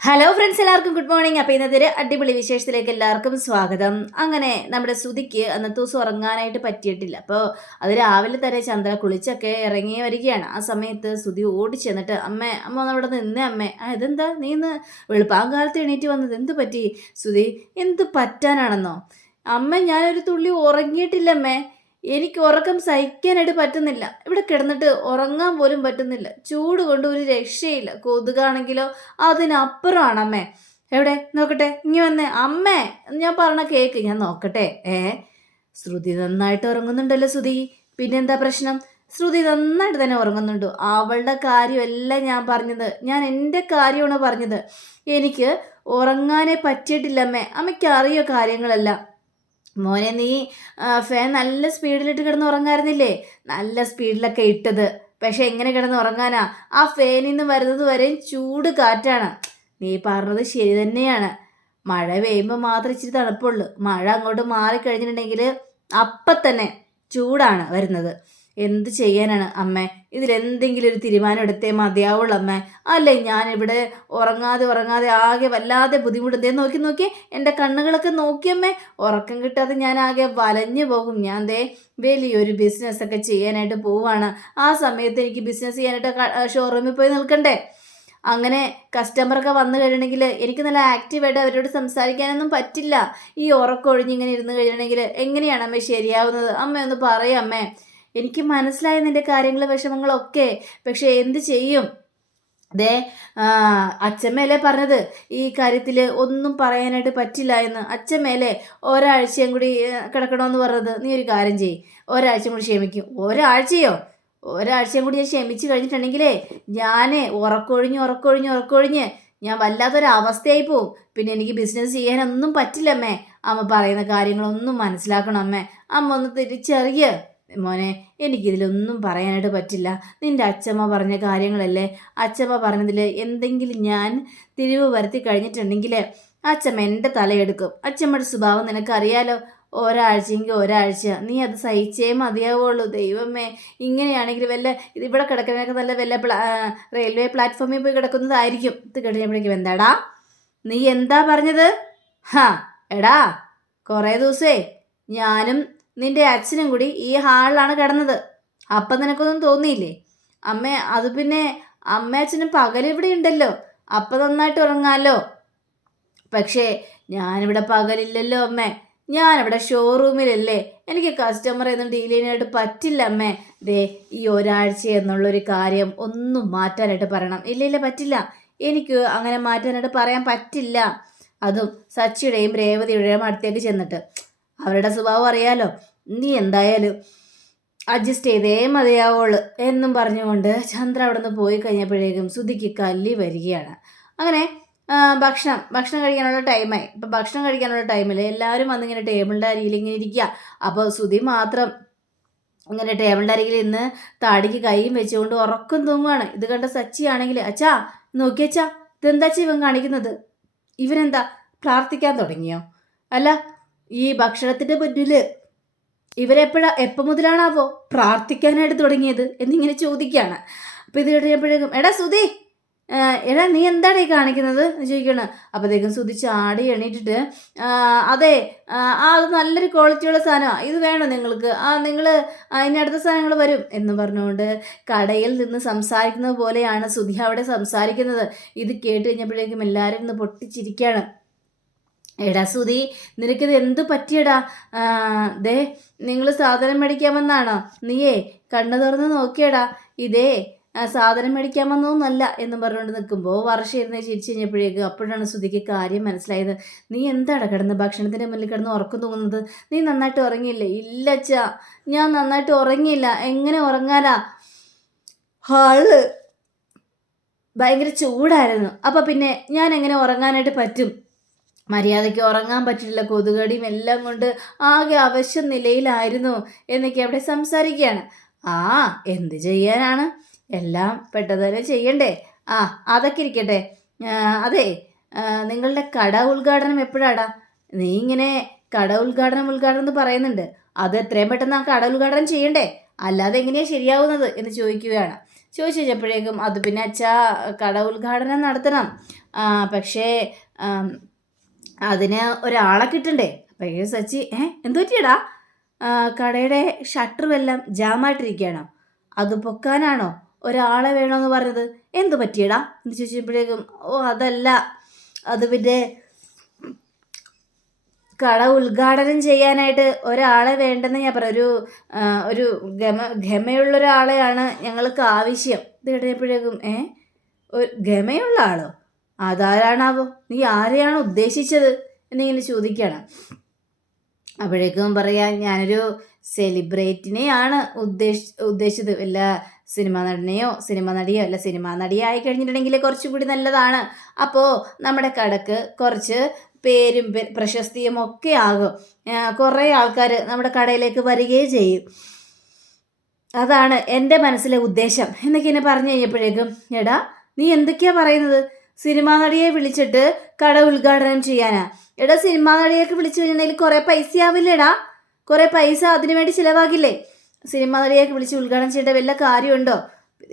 Hello friends, എല്ലാവർക്കും good morning. അപ്പോൾ ഇന്നത്തെ ഒരു അടിപൊളി വിശേഷത്തിലേക്ക് എല്ലാവർക്കും സ്വാഗതം. അങ്ങനെ നമ്മുടെ ശ്രുതിക്ക് അന്നത്തെ ദിവസം ഉറങ്ങാനായിട്ട് പറ്റിയിട്ടില്ല. അപ്പോൾ അത് രാവിലെ തന്നെ ചന്ദ്ര കുളിച്ചൊക്കെ ഇറങ്ങി വരികയാണ്. ആ സമയത്ത് ശ്രുതി ഓടി ചെന്നിട്ട് അമ്മ അവിടെ നിന്നേ അമ്മേ. ഇതെന്താ നീ ഇന്ന് വെളുപ്പാങ്കാലത്ത് എണീറ്റ് വന്നത്, എന്ത് പറ്റി? ശ്രുതി, എന്ത് പറ്റാനാണെന്നോ? ഞാനൊരു തുള്ളി ഉറങ്ങിയിട്ടില്ലമ്മേ. എനിക്ക് ഉറക്കം സഹിക്കാനായിട്ട് പറ്റുന്നില്ല. ഇവിടെ കിടന്നിട്ട് ഉറങ്ങാൻ പോലും പറ്റുന്നില്ല. ചൂട് കൊണ്ട് ഒരു രക്ഷയില്ല. കൊതുകാണെങ്കിലോ അതിനപ്പുറമാണ് അമ്മേ. എവിടെ നോക്കട്ടെ, ഇങ്ങി വന്നേ അമ്മേ. ഞാൻ പറഞ്ഞ കേക്ക്, ഞാൻ നോക്കട്ടെ. ശ്രുതി നന്നായിട്ട് ഉറങ്ങുന്നുണ്ടല്ലോ ശ്രുതി. പിന്നെന്താ പ്രശ്നം? ശ്രുതി നന്നായിട്ട് തന്നെ ഉറങ്ങുന്നുണ്ട്. അവളുടെ കാര്യമല്ല ഞാൻ പറഞ്ഞത്, ഞാൻ എൻ്റെ കാര്യമാണ് പറഞ്ഞത്. എനിക്ക് ഉറങ്ങാനേ പറ്റിയിട്ടില്ലമ്മേ. അമ്മയ്ക്ക് അറിയോ കാര്യങ്ങളെല്ലാം. മോനെ, നീ ഫാൻ നല്ല സ്പീഡിലിട്ട് കിടന്ന് ഉറങ്ങായിരുന്നില്ലേ? നല്ല സ്പീഡിലൊക്കെ ഇട്ടത്. പക്ഷെ എങ്ങനെ കിടന്ന് ഉറങ്ങാനാ? ആ ഫാനിൽ നിന്ന് വരുന്നത് വരെയും ചൂട് കാറ്റാണ്. നീ പറഞ്ഞത് ശരി തന്നെയാണ്. മഴ പെയ്യുമ്പോൾ മാത്രം ഇച്ചിരി തണുപ്പുള്ളൂ. മഴ അങ്ങോട്ട് മാറിക്കഴിഞ്ഞിട്ടുണ്ടെങ്കിൽ അപ്പം തന്നെ ചൂടാണ് വരുന്നത്. എന്ത് ചെയ്യാനാണ് അമ്മേ? ഇതിലെന്തെങ്കിലും ഒരു തീരുമാനം എടുത്തേ മതിയാവുള്ളൂ അമ്മേ. അല്ലേ ഞാനിവിടെ ഉറങ്ങാതെ ആകെ വല്ലാതെ ബുദ്ധിമുട്ട്. നോക്കി എൻ്റെ കണ്ണുകളൊക്കെ നോക്കിയമ്മേ. ഉറക്കം കിട്ടാതെ ഞാൻ ആകെ വലഞ്ഞു പോകും. ഞാൻ വലിയൊരു ബിസിനസ്സൊക്കെ ചെയ്യാനായിട്ട് പോവുകയാണ്. ആ സമയത്ത് എനിക്ക് ബിസിനസ് ചെയ്യാനായിട്ട് ഷോറൂമിൽ പോയി നിൽക്കണ്ടേ? അങ്ങനെ കസ്റ്റമറൊക്കെ വന്നു കഴിഞ്ഞിട്ടുണ്ടെങ്കിൽ എനിക്ക് നല്ല ആക്റ്റീവായിട്ട് അവരോട് സംസാരിക്കാനൊന്നും പറ്റില്ല. ഈ ഉറക്കമൊഴിഞ്ഞിങ്ങനെ ഇരുന്ന് കഴിഞ്ഞിട്ടുണ്ടെങ്കിൽ എങ്ങനെയാണ് അമ്മ ശരിയാവുന്നത്? അമ്മ ഒന്ന് പറയാം അമ്മേ. എനിക്ക് മനസ്സിലായി നിൻ്റെ കാര്യങ്ങൾ, വിഷമങ്ങളൊക്കെ. പക്ഷെ എന്ത് ചെയ്യും? ദേ, അച്ഛമ്മേലെ പറഞ്ഞത് ഈ കാര്യത്തിൽ ഒന്നും പറയാനായിട്ട് പറ്റില്ല എന്ന്. അച്ഛമ്മേലെ ഒരാഴ്ചയും കൂടി കിടക്കണമെന്ന് പറഞ്ഞത്. നീ ഒരു കാര്യം ചെയ്യ്, ഒരാഴ്ചയും കൂടി ക്ഷമിക്കും. ഒരാഴ്ചയോ? ഒരാഴ്ചയും കൂടി ഞാൻ ക്ഷമിച്ച് കഴിഞ്ഞിട്ടുണ്ടെങ്കിലേ ഞാൻ ഉറക്കൊഴിഞ്ഞ് ഞാൻ വല്ലാത്തൊരവസ്ഥയായി പോവും. പിന്നെ എനിക്ക് ബിസിനസ് ചെയ്യാനൊന്നും പറ്റില്ലമ്മേ. അമ്മ പറയുന്ന കാര്യങ്ങളൊന്നും മനസ്സിലാക്കണം അമ്മേ. അമ്മ ഒന്ന് തിരിച്ചറിയ മോനെ. എനിക്കിതിലൊന്നും പറയാനായിട്ട് പറ്റില്ല. നിൻ്റെ അച്ഛമ്മ പറഞ്ഞ കാര്യങ്ങളല്ലേ. അച്ഛമ്മ പറഞ്ഞതിൽ എന്തെങ്കിലും ഞാൻ തിരിവ് വരുത്തി കഴിഞ്ഞിട്ടുണ്ടെങ്കിൽ അച്ഛമ്മ എൻ്റെ തലയെടുക്കും. അച്ഛമ്മയുടെ സ്വഭാവം നിനക്കറിയാലോ. ഒരാഴ്ചയെങ്കിൽ ഒരാഴ്ച നീ അത് സഹിച്ചേ മതിയാവുള്ളൂ. ദൈവമേ, ഇങ്ങനെയാണെങ്കിൽ ഇവിടെ കിടക്കുന്നതൊക്കെ വല്ല റെയിൽവേ പ്ലാറ്റ്ഫോമിൽ പോയി കിടക്കുന്നതായിരിക്കും. ഇത് കഴിഞ്ഞപ്പോഴേക്കും എന്താടാ നീ എന്താ പറഞ്ഞത്? എടാ, കുറേ ദിവസേ ഞാനും നിന്റെ അച്ഛനും കൂടി ഈ ഹാളിലാണ് കിടന്നത്. അപ്പം നിനക്കൊന്നും തോന്നിയില്ലേ? അത് പിന്നെ അച്ഛനും പകലിവിടെ ഉണ്ടല്ലോ. അപ്പം നന്നായിട്ട് ഉറങ്ങാമല്ലോ. പക്ഷേ ഞാനിവിടെ പകലില്ലല്ലോ അമ്മേ. ഞാനിവിടെ ഷോറൂമിലല്ലേ. എനിക്ക് കസ്റ്റമറെ ഒന്നും ഡീൽ ചെയ്യാനായിട്ട് പറ്റില്ല അമ്മേ. ഈ ഒരാഴ്ച എന്നുള്ളൊരു കാര്യം ഒന്നും മാറ്റാനായിട്ട് പറയണം. ഇല്ല പറ്റില്ല. എനിക്ക് അങ്ങനെ മാറ്റാനായിട്ട് പറയാൻ പറ്റില്ല. അതും സച്ചിയുടെയും രേവതിയുടെയും അടുത്തേക്ക് ചെന്നിട്ട്. അവരുടെ സ്വഭാവം അറിയാലോ. നീ എന്തായാലും അഡ്ജസ്റ്റ് ചെയ്തേ മതിയാവുള്ളൂ എന്നും പറഞ്ഞുകൊണ്ട് ചന്ദ്ര അവിടെ നിന്ന് പോയി കഴിഞ്ഞപ്പോഴേക്കും ശ്രുതിക്ക് കല്ലി വരികയാണ്. അങ്ങനെ ഭക്ഷണം കഴിക്കാനുള്ള ടൈമായി. ഇപ്പം ഭക്ഷണം കഴിക്കാനുള്ള ടൈമിൽ എല്ലാവരും വന്നിങ്ങനെ ടേബിളിൻ്റെ അരിയിൽ ഇങ്ങനെ ഇരിക്കുക. അപ്പോൾ ശ്രുതി മാത്രം ഇങ്ങനെ ടേബിളിൻ്റെ അരികിൽ ഇന്ന് താടിക്ക് കൈയും വെച്ചുകൊണ്ട് ഉറക്കം തൂങ്ങുകയാണ്. ഇത് കണ്ട സച്ചിയാണെങ്കിൽ, അച്ഛാ നോക്കിയച്ചാ, ഇതെന്താ ഇവൻ കാണിക്കുന്നത്? ഇവനെന്താ പ്രാർത്ഥിക്കാൻ തുടങ്ങിയോ? അല്ല, ഈ ഭക്ഷണത്തിൻ്റെ മുന്നിൽ എപ്പോൾ മുതലാണാവോ പ്രാർത്ഥിക്കാനായിട്ട് തുടങ്ങിയത് എന്നിങ്ങനെ ചോദിക്കുകയാണ്. അപ്പോൾ ഇത് കഴിഞ്ഞപ്പോഴേക്കും, എടാ ശ്രുതി, എടാ നീ എന്താണ് ഈ കാണിക്കുന്നത് എന്ന് ചോദിക്കണം. അപ്പോഴത്തേക്കും ശ്രുതി ചാടി എണീറ്റിട്ട്, അതെ, അത് നല്ലൊരു ക്വാളിറ്റിയുള്ള സാധനമാണ്, ഇത് വേണം നിങ്ങൾക്ക്, നിങ്ങൾ അതിന് അടുത്ത സാധനങ്ങൾ വരും എന്ന് പറഞ്ഞുകൊണ്ട് കടയിൽ നിന്ന് സംസാരിക്കുന്നത് പോലെയാണ് ശ്രുതി അവിടെ സംസാരിക്കുന്നത്. ഇത് കേട്ട് കഴിഞ്ഞപ്പോഴേക്കും എല്ലാവരും ഇന്ന് പൊട്ടിച്ചിരിക്കുകയാണ്. എടാ ശ്രുതി, നിനക്കിത് എന്തു പറ്റിയടാ? നിങ്ങൾ സാധനം മേടിക്കാമെന്നാണോ? നീയേ കണ്ണു തുറന്ന് നോക്കിയടാ. സാധനം മേടിക്കാമെന്നൊന്നല്ല എന്ന് പറഞ്ഞുകൊണ്ട് നിൽക്കുമ്പോൾ വർഷ ഇരുന്ന് ചിരിച്ചു കഴിഞ്ഞപ്പോഴേക്കും അപ്പോഴാണ് ശ്രുതിക്ക് കാര്യം മനസ്സിലായത്. നീ എന്താണ് കിടന്ന് ഭക്ഷണത്തിൻ്റെ മുന്നിൽ കിടന്ന് ഉറക്കം തൂങ്ങുന്നത്? നീ നന്നായിട്ട് ഉറങ്ങിയില്ലേ? ഇല്ല അച്ഛാ, ഞാൻ നന്നായിട്ട് ഉറങ്ങിയില്ല. എങ്ങനെ ഉറങ്ങാനാ? ഹാള് ഭയങ്കര ചൂടായിരുന്നു. അപ്പം പിന്നെ ഞാൻ എങ്ങനെ ഉറങ്ങാനായിട്ട് പറ്റും? മര്യാദയ്ക്ക് ഉറങ്ങാൻ പറ്റില്ല. കൊതുകടിയും എല്ലാം കൊണ്ട് ആകെ അവശ്യ നിലയിലായിരുന്നു എന്നൊക്കെ അവിടെ സംസാരിക്കുകയാണ്. എന്ത് ചെയ്യാനാണ്, എല്ലാം പെട്ടെന്ന് ചെയ്യണ്ടേ. അതൊക്കെ ഇരിക്കട്ടെ. അതെ, നിങ്ങളുടെ കട ഉദ്ഘാടനം എപ്പോഴാടാ? നീ ഇങ്ങനെ കട ഉദ്ഘാടനം എന്ന് പറയുന്നുണ്ട്. അത് എത്രയും പെട്ടെന്ന് ആ കട ഉദ്ഘാടനം ചെയ്യണ്ടേ? അല്ലാതെ എങ്ങനെയാണ് ശരിയാവുന്നത് എന്ന് ചോദിക്കുകയാണ്. ചോദിച്ചു കഴിഞ്ഞപ്പോഴേക്കും അത് പിന്നെ അച്ഛാ കട ഉദ്ഘാടനം നടത്തണം, പക്ഷേ അതിന് ഒരാളെ കിട്ടണ്ടേ. അപ്പോഴേ സച്ചി എന്തു പറ്റിയടാ, കടയുടെ ഷട്ടറും എല്ലാം ജാമായിട്ടിരിക്കുകയാണോ, അത് പൊക്കാനാണോ ഒരാളെ വേണമെന്ന് പറഞ്ഞത്, എന്തു പറ്റിയടാ എന്ന് ചോദിച്ചപ്പോഴേക്കും അതല്ല, അത് പിന്നെ കട ഉദ്ഘാടനം ചെയ്യാനായിട്ട് ഒരാളെ വേണ്ടെന്ന് ഞാൻ പറയാം, ഒരു ഗമയുള്ള ഒരാളെയാണ് ഞങ്ങൾക്ക് ആവശ്യം. ഇത് കേട്ടപ്പോഴേക്കും ഒരു ഗമയുള്ള ആളോ, അതാരാണാവോ, നീ ആരെയാണ് ഉദ്ദേശിച്ചത് എന്നിങ്ങനെ ചോദിക്കുകയാണ്. അപ്പോഴേക്കും പറയാം, ഞാനൊരു സെലിബ്രിറ്റിനെയാണ് ഉദ്ദേശിച്ചത്, വല്ല സിനിമാ നടനെയോ സിനിമാ നടിയോ അല്ല, സിനിമാ നടിയായി കഴിഞ്ഞിട്ടുണ്ടെങ്കിൽ കുറച്ചും കൂടി നല്ലതാണ്. അപ്പോൾ നമ്മുടെ കടക്ക് കുറച്ച് പേരും പ്രശസ്തിയും ഒക്കെ ആകും, കുറേ ആൾക്കാർ നമ്മുടെ കടയിലേക്ക് വരികയും ചെയ്യും, അതാണ് എൻ്റെ മനസ്സിലെ ഉദ്ദേശം എന്നൊക്കെ എന്നെ പറഞ്ഞു കഴിഞ്ഞപ്പോഴേക്കും, എടാ നീ എന്തൊക്കെയാ പറയുന്നത്, സിനിമാ നടിയെ വിളിച്ചിട്ട് കട ഉദ്ഘാടനം ചെയ്യാനാ? എടാ സിനിമാ നടിയൊക്കെ വിളിച്ചു കഴിഞ്ഞിട്ടുണ്ടെങ്കിൽ കുറേ പൈസ ആവില്ലേടാ, കുറേ പൈസ അതിനു വേണ്ടി ചിലവാകില്ലേ, സിനിമാ നടിയൊക്കെ വിളിച്ച് ഉദ്ഘാടനം ചെയ്യേണ്ട വല്ല കാര്യമുണ്ടോ?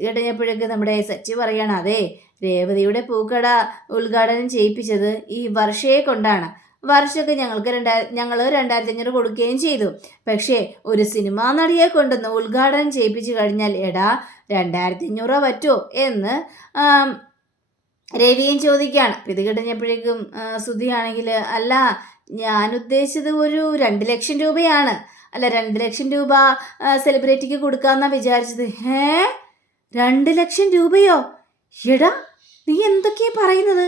കേട്ടപ്പോഴേക്ക് നമ്മുടെ സച്ചി പറയാണ്, അതെ രേവതിയുടെ പൂക്കട ഉദ്ഘാടനം ചെയ്യിപ്പിച്ചത് ഈ വർഷയെ കൊണ്ടാണ്, വർഷമൊക്കെ ഞങ്ങൾ 2500 കൊടുക്കുകയും ചെയ്തു, പക്ഷേ ഒരു സിനിമാ നടിയെ കൊണ്ടൊന്ന് ഉദ്ഘാടനം ചെയ്യിപ്പിച്ചു കഴിഞ്ഞാൽ എടാ 2500 പറ്റുമോ എന്ന് രവിയും ചോദിക്കുകയാണ്. ഇത് കഴിഞ്ഞപ്പോഴേക്കും സുധിയാണെങ്കിൽ, അല്ല ഞാൻ ഉദ്ദേശിച്ചത് ഒരു 2 ലക്ഷം രൂപയാണ്, അല്ല 2 ലക്ഷം രൂപ സെലിബ്രിറ്റിക്ക് കൊടുക്കാമെന്നാണ് വിചാരിച്ചത്. 2 ലക്ഷം രൂപയോ, എടാ നീ എന്തൊക്കെയാ പറയുന്നത്,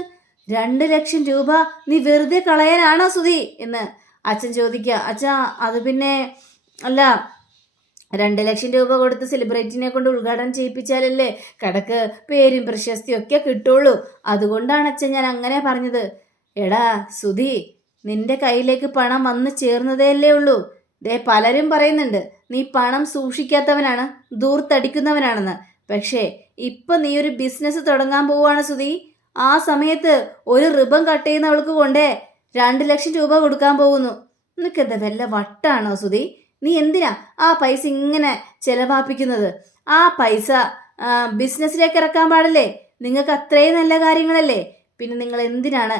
2 ലക്ഷം രൂപ നീ വെറുതെ കളയാനാണോ സുധി എന്ന് അച്ഛൻ ചോദിക്കുക. അച്ഛാ അത് പിന്നെ അല്ല, 2 ലക്ഷം രൂപ കൊടുത്ത് സെലിബ്രിറ്റിനെ കൊണ്ട് ഉദ്ഘാടനം ചെയ്യിപ്പിച്ചാലല്ലേ കടക്ക് പേരും പ്രശസ്തിയും ഒക്കെ കിട്ടുള്ളൂ, അതുകൊണ്ടാണ് അച്ഛൻ ഞാൻ അങ്ങനെ പറഞ്ഞത്. എടാ സുധി, നിന്റെ കയ്യിലേക്ക് പണം വന്ന് ചേർന്നതേ ഉള്ളൂ, ദേ പലരും പറയുന്നുണ്ട് നീ പണം സൂക്ഷിക്കാത്തവനാണ്, ദൂർത്തടിക്കുന്നവനാണെന്ന്, പക്ഷേ ഇപ്പം നീ ഒരു ബിസിനസ് തുടങ്ങാൻ പോവുകയാണ് സുധി, ആ സമയത്ത് ഒരു റിബൺ കട്ട് ചെയ്യുന്നവൾക്ക് കൊണ്ടേ 2 ലക്ഷം രൂപ കൊടുക്കാൻ പോകുന്നു, നിനക്കെന്താ വല്ല വട്ടാണോ സുധി, നീ എന്തിനാ ആ പൈസ ഇങ്ങനെ ചിലവാപ്പിക്കുന്നത്, ആ പൈസ ബിസിനസ്സിലേക്ക് ഇറക്കാൻ പാടില്ലേ, നിങ്ങൾക്ക് അത്രയും നല്ല കാര്യങ്ങളല്ലേ, പിന്നെ നിങ്ങൾ എന്തിനാണ്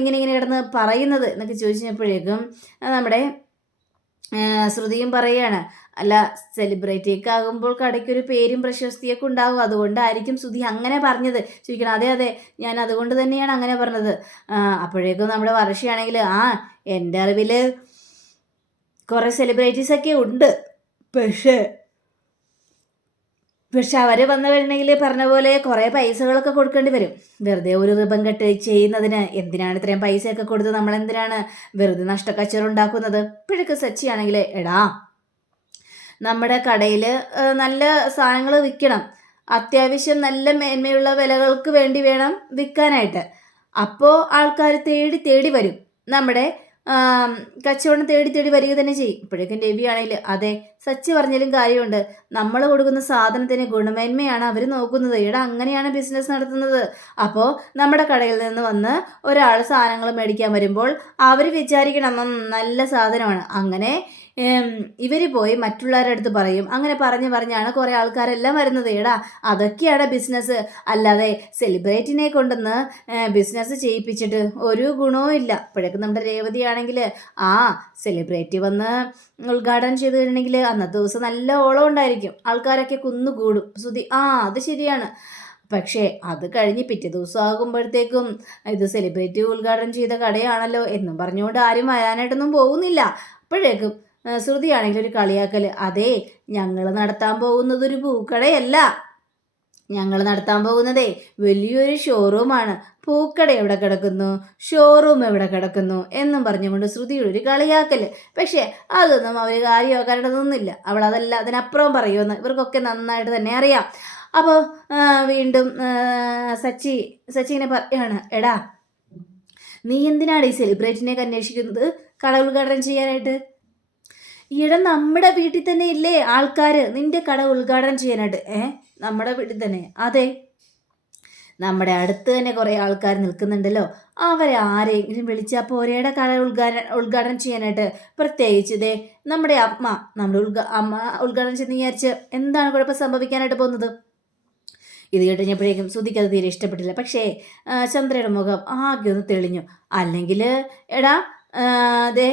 ഇങ്ങനെ കിടന്ന് പറയുന്നത് എന്നൊക്കെ ചോദിച്ചപ്പോഴേക്കും നമ്മുടെ ശ്രുതിയും പറയുകയാണ്, അല്ല സെലിബ്രിറ്റിയൊക്കെ ആകുമ്പോൾ കടയ്ക്കൊരു പേരും പ്രശസ്തിയൊക്കെ ഉണ്ടാകും, അതുകൊണ്ടായിരിക്കും ശ്രുതി അങ്ങനെ പറഞ്ഞത് ചോദിക്കണം. അതെ അതെ ഞാൻ അതുകൊണ്ട് തന്നെയാണ് അങ്ങനെ പറഞ്ഞത്. അപ്പോഴേക്കും നമ്മുടെ വർഷയാണെങ്കിൽ, എൻ്റെ അറിവിൽ കുറേ സെലിബ്രിറ്റീസൊക്കെ ഉണ്ട്, പക്ഷേ അവർ വന്നു കഴിഞ്ഞെങ്കിൽ പറഞ്ഞ പോലെ കുറേ പൈസകളൊക്കെ കൊടുക്കേണ്ടി വരും, വെറുതെ ഒരു റിബൺ കട്ട് ചെയ്യുന്നതിന് എന്തിനാണ് ഇത്രയും പൈസയൊക്കെ കൊടുത്ത് നമ്മളെന്തിനാണ് വെറുതെ നഷ്ടക്കച്ചവടം ഉണ്ടാക്കുന്നത്. ഇപ്പോഴൊക്കെ സച്ചിയാണെങ്കിൽ, എടാ നമ്മുടെ കടയിൽ നല്ല സാധനങ്ങൾ വിൽക്കണം, അത്യാവശ്യം നല്ല മേന്മയുള്ള വിലകൾക്ക് വേണ്ടി വേണം വിൽക്കാനായിട്ട്, അപ്പോൾ ആൾക്കാർ തേടി തേടി വരും, നമ്മുടെ കച്ചവടം തേടി തേടി വരിക തന്നെ ചെയ്യും. ഇപ്പോഴേക്കും രവി ആണെങ്കിൽ, അതെ സച്ചി പറഞ്ഞാലും കാര്യമുണ്ട്, നമ്മൾ കൊടുക്കുന്ന സാധനത്തിന് ഗുണമേന്മയാണ് അവർ നോക്കുന്നത്, ഇവിടെ അങ്ങനെയാണ് ബിസിനസ് നടത്തുന്നത്. അപ്പോൾ നമ്മുടെ കടയിൽ നിന്ന് വന്ന് ഒരാൾ സാധനങ്ങൾ മേടിക്കാൻ വരുമ്പോൾ അവർ വിചാരിക്കണം നല്ല സാധനമാണ്, അങ്ങനെ ഇവർ പോയി മറ്റുള്ളവരുടെ അടുത്ത് പറയും, അങ്ങനെ പറഞ്ഞാണ് കുറേ ആൾക്കാരെല്ലാം വരുന്നത്. എടാ അതൊക്കെയാണ് ബിസിനസ്, അല്ലാതെ സെലിബ്രിറ്റിനെ കൊണ്ടുവന്ന് ബിസിനസ് ചെയ്യിപ്പിച്ചിട്ട് ഒരു ഗുണവും ഇല്ല. അപ്പോഴേക്കും നമ്മുടെ രേവതിയാണെങ്കിൽ, സെലിബ്രിറ്റി വന്ന് ഉദ്ഘാടനം ചെയ്ത് കഴിഞ്ഞിട്ടുണ്ടെങ്കിൽ അന്നത്തെ ദിവസം നല്ല ഓളം ഉണ്ടായിരിക്കും, ആൾക്കാരൊക്കെ കുന്നുകൂടും സുധി, അത് ശരിയാണ്, പക്ഷേ അത് കഴിഞ്ഞ് പിറ്റേ ദിവസം ആകുമ്പോഴത്തേക്കും ഇത് സെലിബ്രിറ്റി ഉദ്ഘാടനം ചെയ്ത കടയാണല്ലോ എന്നും പറഞ്ഞുകൊണ്ട് ആരും വരാനായിട്ടൊന്നും പോകുന്നില്ല. അപ്പോഴേക്കും ശ്രുതിയാണെങ്കിൽ ഒരു കളിയാക്കൽ, അതെ ഞങ്ങൾ നടത്താൻ പോകുന്നതൊരു പൂക്കടയല്ല, ഞങ്ങൾ നടത്താൻ പോകുന്നതേ വലിയൊരു ഷോറൂമാണ്, പൂക്കട എവിടെ കിടക്കുന്നു, ഷോറൂം എവിടെ കിടക്കുന്നു എന്നും പറഞ്ഞുകൊണ്ട് ശ്രുതിയുടെ ഒരു കളിയാക്കൽ. പക്ഷേ അതൊന്നും അവർ കാര്യമാക്കാനൊന്നുമില്ല, അവൾ അതല്ല അതിനപ്പുറം പറയുമെന്ന് ഇവർക്കൊക്കെ നന്നായിട്ട് തന്നെ അറിയാം. അപ്പോൾ വീണ്ടും സച്ചിനെ പറയാണ്, എടാ നീ എന്തിനാണ് ഈ സെലിബ്രിറ്റിനെയൊക്കെ അന്വേഷിക്കുന്നത് കട ഉദ്ഘാടനം ചെയ്യാനായിട്ട്? ഈയിടെ നമ്മുടെ വീട്ടിൽ തന്നെ ഇല്ലേ ആൾക്കാർ നിന്റെ കട ഉദ്ഘാടനം ചെയ്യാനായിട്ട്? നമ്മുടെ വീട്ടിൽ തന്നെ? അതെ, നമ്മുടെ അടുത്ത് തന്നെ കുറേ ആൾക്കാർ നിൽക്കുന്നുണ്ടല്ലോ, അവരെ ആരെങ്കിലും വിളിച്ചാൽ പോരയുടെ കട ഉദ്ഘാടനം ചെയ്യാനായിട്ട്? പ്രത്യേകിച്ച് ഇതേ നമ്മുടെ അമ്മ ഉദ്ഘാടനം ചെയ്തെന്ന് വിചാരിച്ച് എന്താണ് കുഴപ്പം സംഭവിക്കാനായിട്ട് പോകുന്നത്? ഇത് കേട്ടുകഴിഞ്ഞപ്പോഴേക്കും ശ്രുതിക്ക് അത് തീരെ ഇഷ്ടപ്പെട്ടില്ല. പക്ഷേ ചന്ദ്രയുടെ മുഖം ആകെ ഒന്ന് തെളിഞ്ഞു. അല്ലെങ്കിൽ എടാ അതെ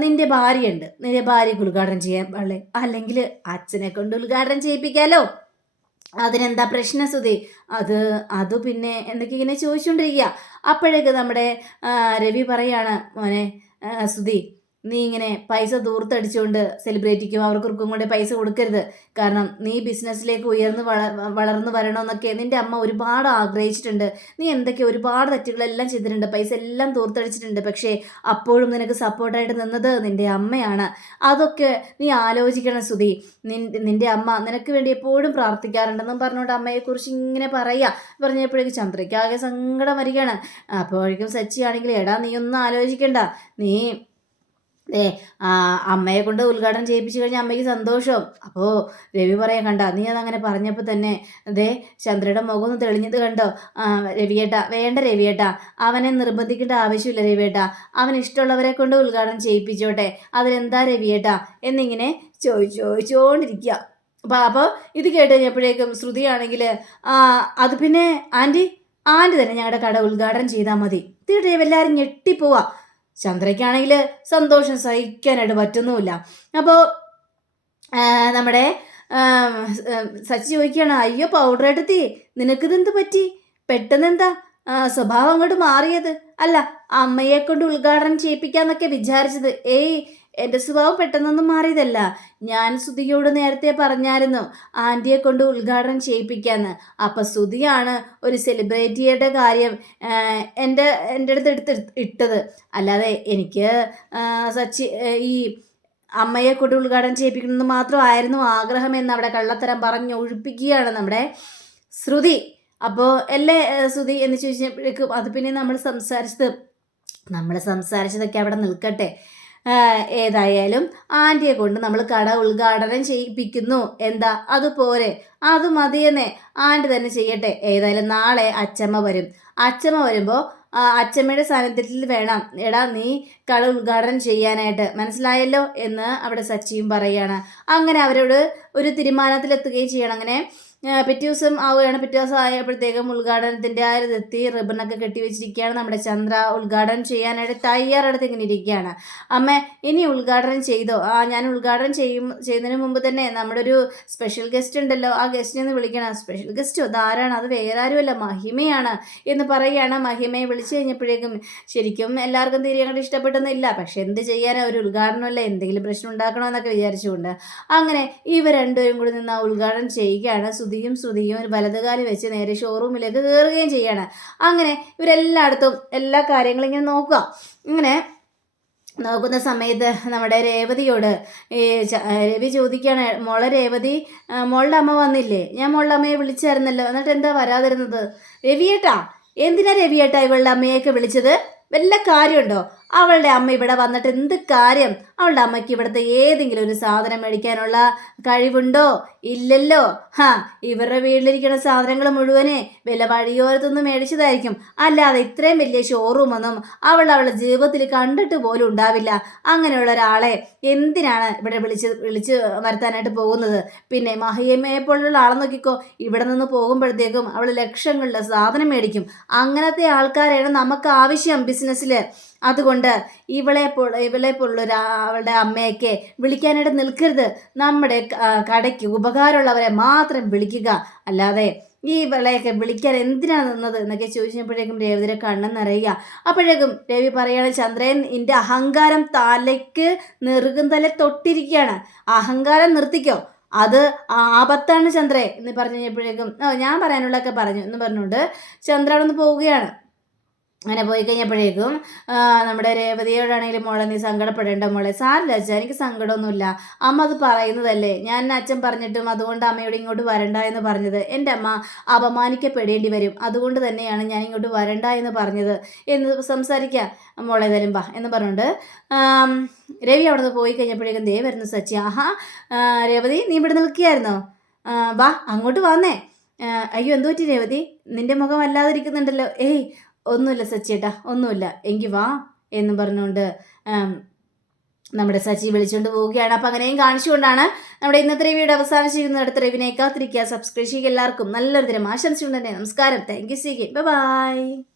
നിന്റെ ഭാര്യയുണ്ട്, നിന്റെ ഭാര്യയ്ക്ക് ഉദ്ഘാടനം ചെയ്യാൻ പാടില്ലേ, അല്ലെങ്കിൽ അച്ഛനെ കൊണ്ട് ഉദ്ഘാടനം ചെയ്യിപ്പിക്കാലോ, അതിനെന്താ പ്രശ്നം സുധി? അത് അത് പിന്നെ എന്തൊക്കെ ഇങ്ങനെ ചോദിച്ചുകൊണ്ടിരിക്കുക. അപ്പോഴേക്ക് നമ്മുടെ രവി പറയാണ്, മോനെ സുധി, നീ ഇങ്ങനെ പൈസ ദൂർത്തടിച്ചുകൊണ്ട് സെലിബ്രിറ്റിക്കും അവർക്കും കൊണ്ട് പൈസ കൊടുക്കരുത്. കാരണം നീ ബിസിനസ്സിലേക്ക് ഉയർന്ന് വളർന്നു വരണമെന്നൊക്കെ നിന്റെ അമ്മ ഒരുപാട് ആഗ്രഹിച്ചിട്ടുണ്ട്. നീ എന്തൊക്കെ ഒരുപാട് തെറ്റുകളെല്ലാം ചെയ്തിട്ടുണ്ട്, പൈസ എല്ലാം ദൂർത്തടിച്ചിട്ടുണ്ട്. പക്ഷേ അപ്പോഴും നിനക്ക് സപ്പോർട്ടായിട്ട് നിന്നത് നിന്റെ അമ്മയാണ്. അതൊക്കെ നീ ആലോചിക്കണം സുധി. നിന്റെ അമ്മ നിനക്ക് വേണ്ടി എപ്പോഴും പ്രാർത്ഥിക്കാറുണ്ടെന്നും പറഞ്ഞുകൊണ്ട് അമ്മയെക്കുറിച്ച് ഇങ്ങനെ പറഞ്ഞപ്പോഴേക്കും ചന്ദ്രയ്ക്ക് ആകെ സങ്കടം വരികയാണ്. അപ്പോഴേക്കും സച്ചിയാണെങ്കിൽ, എടാ നീ ഒന്നും ആലോചിക്കണ്ട, നീ അമ്മയെ കൊണ്ട് ഉദ്ഘാടനം ചെയ്യിപ്പിച്ചു കഴിഞ്ഞാൽ അമ്മയ്ക്ക് സന്തോഷം. അപ്പോൾ രവി പറയാൻ, കണ്ട നീ അതങ്ങനെ പറഞ്ഞപ്പോൾ തന്നെ ചന്ദ്രയുടെ മുഖം ഒന്ന് തെളിഞ്ഞത് കണ്ടോ? രവിയേട്ട വേണ്ട, രവിയേട്ട അവനെ നിർബന്ധിക്കേണ്ട ആവശ്യമില്ല രവിയേട്ട, അവൻ ഇഷ്ടമുള്ളവരെ കൊണ്ട് ഉദ്ഘാടനം ചെയ്യിപ്പിച്ചോട്ടെ, അതിലെന്താ രവിയേട്ട എന്നിങ്ങനെ ചോദിച്ചുകൊണ്ടിരിക്കുക. അപ്പോൾ ഇത് കേട്ട് കഴിഞ്ഞപ്പോഴേക്കും ശ്രുതിയാണെങ്കിൽ, അത് പിന്നെ ആൻറ്റി തന്നെ ഞങ്ങളുടെ കട ഉദ്ഘാടനം ചെയ്താൽ മതി. തീർച്ചയായും എല്ലാവരും ഞെട്ടിപ്പോവാ. ചന്ദ്രയ്ക്കാണെങ്കിൽ സന്തോഷം സഹിക്കാനായിട്ട് പറ്റുന്നുമില്ല. അപ്പോൾ നമ്മുടെ സച്ചി ചോദിക്കുകയാണ്, അയ്യോ പൗഡർ എടുത്തി, നിനക്കിതെന്ത് പറ്റി? പെട്ടെന്ന് എന്താ സ്വഭാവം അങ്ങോട്ട് മാറിയത്? അല്ല അമ്മയെ കൊണ്ട് ഉദ്ഘാടനം ചെയ്യിപ്പിക്കാന്നൊക്കെ വിചാരിച്ചത്. എൻ്റെ സ്വഭാവം പെട്ടെന്നൊന്നും മാറിയതല്ല. ഞാൻ സുധിയോട് നേരത്തെ പറഞ്ഞായിരുന്നു ആൻറ്റിയെ കൊണ്ട് ഉദ്ഘാടനം ചെയ്യിപ്പിക്കാന്ന്. അപ്പം സുധിയാണ് ഒരു സെലിബ്രിറ്റിയുടെ കാര്യം എൻ്റെ അടുത്ത് ഇട്ടത്. അല്ലാതെ എനിക്ക് സച്ചി ഈ അമ്മയെ കൊണ്ട് ഉദ്ഘാടനം ചെയ്യിപ്പിക്കണമെന്ന് മാത്രമായിരുന്നു ആഗ്രഹം എന്ന് അവിടെ കള്ളത്തരം പറഞ്ഞ് ഒഴിപ്പിക്കുകയാണ് നമ്മുടെ ശ്രുതി. അപ്പോൾ അല്ലേ ശ്രുതി എന്ന് ചോദിച്ചപ്പോഴേക്കും, അത് പിന്നെ നമ്മൾ സംസാരിച്ചതൊക്കെ അവിടെ നിൽക്കട്ടെ. ഏതായാലും ആൻറ്റിയെ കൊണ്ട് നമ്മൾ കട ഉദ്ഘാടനം ചെയ്യിപ്പിക്കുന്നു, എന്താ അതുപോലെ അത് മതിയെന്നേ, ആൻറ്റി തന്നെ ചെയ്യട്ടെ. ഏതായാലും നാളെ അച്ചമ്മ വരുമ്പോൾ അച്ചമ്മയുടെ സാന്നിധ്യത്തിൽ വേണം എടാ നീ കട ഉദ്ഘാടനം ചെയ്യാനായിട്ട്, മനസ്സിലായല്ലോ എന്ന് അവിടെ സച്ചിയും പറയുകയാണ്. അങ്ങനെ അവരോട് ഒരു തീരുമാനത്തിലെത്തുകയും ചെയ്യണം. അങ്ങനെ പിറ്റേ ദിവസം ആവുകയാണ്. പിറ്റേ ദിവസം ആയപ്പോഴത്തേക്കും ഉദ്ഘാടനത്തിൻ്റെ ഇതെത്തി, റിബണൊക്കെ കെട്ടിവെച്ചിരിക്കുകയാണ്. നമ്മുടെ ചന്ദ്ര ഉദ്ഘാടനം ചെയ്യാനായിട്ട് തയ്യാറെടുത്ത് ഇങ്ങനെ ഇരിക്കുകയാണ്. അമ്മ ഇനി ഉദ്ഘാടനം ചെയ്തോ? ഞാൻ ഉദ്ഘാടനം ചെയ്യുന്നതിന് മുമ്പ് തന്നെ നമ്മുടെ ഒരു സ്പെഷ്യൽ ഗസ്റ്റ് ഉണ്ടല്ലോ, ആ ഗസ്റ്റിനെ ഒന്ന് വിളിക്കണം. സ്പെഷ്യൽ ഗസ്റ്റോ? അതാരാണ്? അത് വേറെ ആരുമല്ല, മഹിമയാണ് എന്ന് പറയുകയാണ്. മഹിമയെ വിളിച്ചു കഴിഞ്ഞപ്പോഴേക്കും ശരിക്കും എല്ലാവർക്കും തീരെ അങ്ങോട്ട് ഇഷ്ടപ്പെട്ടൊന്നുമില്ല. പക്ഷെ എന്ത് ചെയ്യാനാ, ഒരു ഉദ്ഘാടനമല്ല, എന്തെങ്കിലും പ്രശ്നം ഉണ്ടാക്കണമെന്നൊക്കെ വിചാരിച്ചുകൊണ്ട് അങ്ങനെ ഇവർ രണ്ടുപേരും കൂടി നിന്ന് ആ ഉദ്ഘാടനം ചെയ്യുകയാണ്. ശ്രുതിയും ഒരു വലതുകാലി വെച്ച് നേരെ ഷോറൂമിലേക്ക് കയറുകയും ചെയ്യാണ്. അങ്ങനെ ഇവരെല്ലായിടത്തും എല്ലാ കാര്യങ്ങളും ഇങ്ങനെ നോക്കുക. ഇങ്ങനെ നോക്കുന്ന സമയത്ത് നമ്മുടെ രേവതിയോട് രവി ചോദിക്കുകയാണ്, മോളെ രേവതി, മോളുടെ അമ്മ വന്നില്ലേ? ഞാൻ മോളുടെ അമ്മയെ വിളിച്ചായിരുന്നല്ലോ, എന്നിട്ട് എന്താ വരാതിരുന്നത്? രവിയേട്ടാ, എന്തിനാ രവിയേട്ടാ ഇവളുടെ അമ്മയൊക്കെ വിളിച്ചത്? വല്ല കാര്യമുണ്ടോ? അവളുടെ അമ്മ ഇവിടെ വന്നിട്ട് എന്ത് കാര്യം? അവളുടെ അമ്മയ്ക്ക് ഇവിടുത്തെ ഏതെങ്കിലും ഒരു സാധനം മേടിക്കാനുള്ള കഴിവുണ്ടോ? ഇല്ലല്ലോ. ഇവരുടെ വീട്ടിലിരിക്കുന്ന സാധനങ്ങൾ മുഴുവനെ വില വഴിയോരത്തൊന്നും മേടിച്ചതായിരിക്കും, അല്ലാതെ ഇത്രയും വലിയ ഷോറൂമൊന്നും അവളുടെ ജീവിതത്തിൽ കണ്ടിട്ട് പോലും ഉണ്ടാവില്ല. അങ്ങനെയുള്ള ഒരാളെ എന്തിനാണ് ഇവിടെ വിളിച്ച് വരുത്താനായിട്ട് പോകുന്നത്? പിന്നെ മഹിമയെ പോലുള്ള ആളെ നോക്കിക്കോ, ഇവിടെ നിന്ന് പോകുമ്പോഴത്തേക്കും അവൾ ലക്ഷങ്ങളുടെ സാധനം മേടിക്കും. അങ്ങനത്തെ ആൾക്കാരെയാണ് നമുക്ക് ആവശ്യം ബിസിനസ്സിൽ. അതുകൊണ്ട് ഇവളെ പോലുള്ള അവളുടെ അമ്മയൊക്കെ വിളിക്കാനായിട്ട് നിൽക്കരുത്. നമ്മുടെ കടയ്ക്ക് ഉപകാരമുള്ളവരെ മാത്രം വിളിക്കുക, അല്ലാതെ ഈ ഇവളെയൊക്കെ വിളിക്കാൻ എന്തിനാണ് നിന്നത് എന്നൊക്കെ ചോദിച്ചപ്പോഴേക്കും രേവതിയുടെ കണ്ണെന്നറിയുക. അപ്പോഴേക്കും രവി പറയാണ്, ചന്ദ്രൻ നിന്റെ അഹങ്കാരം തലയ്ക്ക് നെറുകും തല തൊട്ടിരിക്കുകയാണ്, അഹങ്കാരം നിർത്തിക്കോ, അത് ആപത്താണ് ചന്ദ്രേ എന്ന് പറഞ്ഞു കഴിഞ്ഞപ്പോഴേക്കും ഞാൻ പറയാനുള്ളതൊക്കെ പറഞ്ഞു എന്ന് പറഞ്ഞുകൊണ്ട് ചന്ദ്ര അവിടെ നിന്ന് പോവുകയാണ്. അങ്ങനെ പോയി കഴിഞ്ഞപ്പോഴേക്കും നമ്മുടെ രേവതിയോടാണെങ്കിലും, മോളെ നീ സങ്കടപ്പെടേണ്ട മോളെ, സാരില്ല അച്ഛാ, എനിക്ക് സങ്കടമൊന്നുമില്ല, അമ്മ അത് പറയുന്നതല്ലേ, ഞാൻ അച്ഛൻ പറഞ്ഞിട്ടും അതുകൊണ്ട് അമ്മയോട് ഇങ്ങോട്ട് വരണ്ട എന്ന് പറഞ്ഞത്. എൻ്റെ അമ്മ അപമാനിക്കപ്പെടേണ്ടി വരും, അതുകൊണ്ട് തന്നെയാണ് ഞാൻ ഇങ്ങോട്ട് വരണ്ട എന്ന് പറഞ്ഞത് എന്ന് സംസാരിക്കുക. മോളെ ഏതായാലും വാ എന്ന് പറഞ്ഞുകൊണ്ട് രവി അവിടെ നിന്ന് പോയി കഴിഞ്ഞപ്പോഴേക്കും ദേ വരുന്നു സച്ചി. രേവതി നീ ഇവിടെ നിൽക്കുകയായിരുന്നോ? വാ അങ്ങോട്ട് വന്നേ. അയ്യോ എന്തു പറ്റി രേവതി, നിൻ്റെ മുഖം വല്ലാതിരിക്കുന്നുണ്ടല്ലോ? ഒന്നുമില്ല സച്ചേട്ടാ, ഒന്നുമില്ല, എങ്കിൽ വാ എന്ന് പറഞ്ഞുകൊണ്ട് നമ്മുടെ സച്ചി വിളിച്ചുകൊണ്ട് പോവുകയാണ്. അപ്പം അങ്ങനെയും കാണിച്ചുകൊണ്ടാണ് നമ്മുടെ ഇന്നത്തെ റിവ്യൂടെ അവസാനിച്ചിരിക്കുന്നത്. അടുത്ത റിവ്യൂവിനെ കാത്തിരിക്കുക. സബ്സ്ക്രൈബ് ചെയ്യുക. എല്ലാവർക്കും നല്ലൊരു ദിനം ആശംസിച്ചുകൊണ്ട് തന്നെ നമസ്കാരം. Thank you. See by.